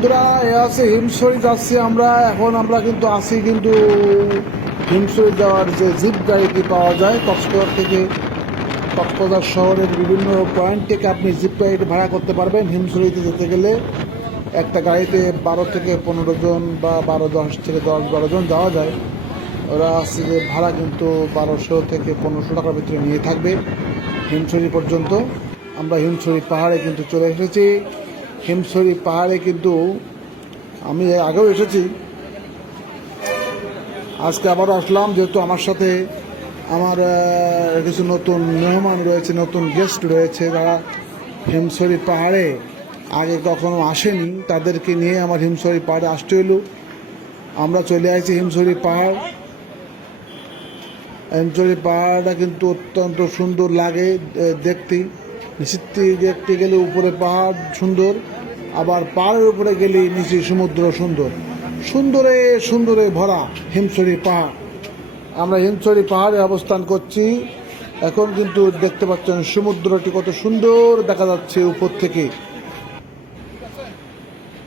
বন্ধুরা আছে হিমছড়ি যাচ্ছি আমরা। এখন আমরা কিন্তু আসি কিন্তু হিমছড়ি যাওয়ার যে জিপ গাড়িটি পাওয়া যায় কক্সবাজার থেকে। কক্সবাজার শহরের বিভিন্ন পয়েন্ট থেকে আপনি জিপ গাড়িটি ভাড়া করতে পারবেন। হিমছড়িতে যেতে গেলে একটা গাড়িতে 12 থেকে 15 জন বা 10 থেকে 12 জন যাওয়া যায়। ওরা আসছে যে ভাড়া কিন্তু 1200 থেকে 1500 টাকার ভিতরে নিয়ে থাকবে হিমছড়ি পর্যন্ত। আমরা হিমছড়ি পাহাড়ে কিন্তু চলে এসেছি। হিমছড়ি পাহাড়ে কিন্তু আমি আগেও এসেছি, আজকে আবারও আসলাম, যেহেতু আমার সাথে আমার কিছু নতুন মেহমান রয়েছে, নতুন গেস্ট রয়েছে যারা হিমছড়ি পাহাড়ে আগে কখনো আসেনি। তাদেরকে নিয়ে আমার হিমছড়ি পাহাড়ে আসতে হলো। আমরা চলে আসছি হিমছড়ি পাহাড়। হিমছড়ি পাহাড়টা কিন্তু অত্যন্ত সুন্দর লাগে দেখতে। নিচে দেখতে গেলে উপরে পাহাড় সুন্দর, আবার পাহাড়ের উপরে গেলে নিচে সমুদ্র সুন্দর। সুন্দরে সুন্দরে ভরা হিমছড়ি পাহাড়। আমরা হিমছড়ি পাহাড়ে অবস্থান করছি। এখন কিন্তু দেখতে পাচ্ছেন সমুদ্রটি কত সুন্দর দেখা যাচ্ছে উপর থেকে।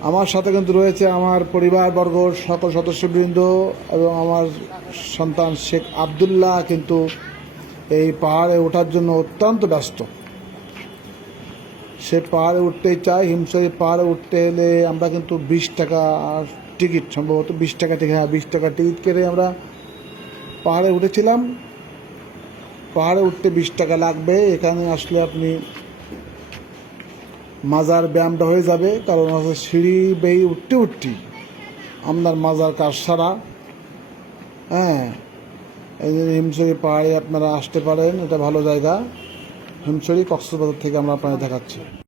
আমার সাথে কিন্তু রয়েছে আমার পরিবারবর্গ, সকল সদস্যবৃন্দ এবং আমার সন্তান শেখ আবদুল্লাহ কিন্তু এই পাহাড়ে ওঠার জন্য অত্যন্ত ব্যস্ত। সে পাহাড়ে উঠতেই চায়। হিমছড়ি পাহাড়ে উঠতে হলে আমরা কিন্তু 20 টাকা টিকিট, সম্ভবত 20 টাকা টিকিট, 20 টাকা টিকিট কেটে আমরা পাহাড়ে উঠেছিলাম। পাহাড়ে উঠতে 20 টাকা লাগবে। এখানে আসলে আপনি মাজার ব্যায়ামটা হয়ে যাবে, কারণ হচ্ছে সিঁড়ি বেয়ে উঠতে আপনার মাজার কাজ সারা। হ্যাঁ, এই যে হিমছড়ি পাহাড়ে আপনারা আসতে পারেন, এটা ভালো জায়গা। হিমছড়ি কক্সবাজার থেকে আমরা আপনাদের দেখাচ্ছি।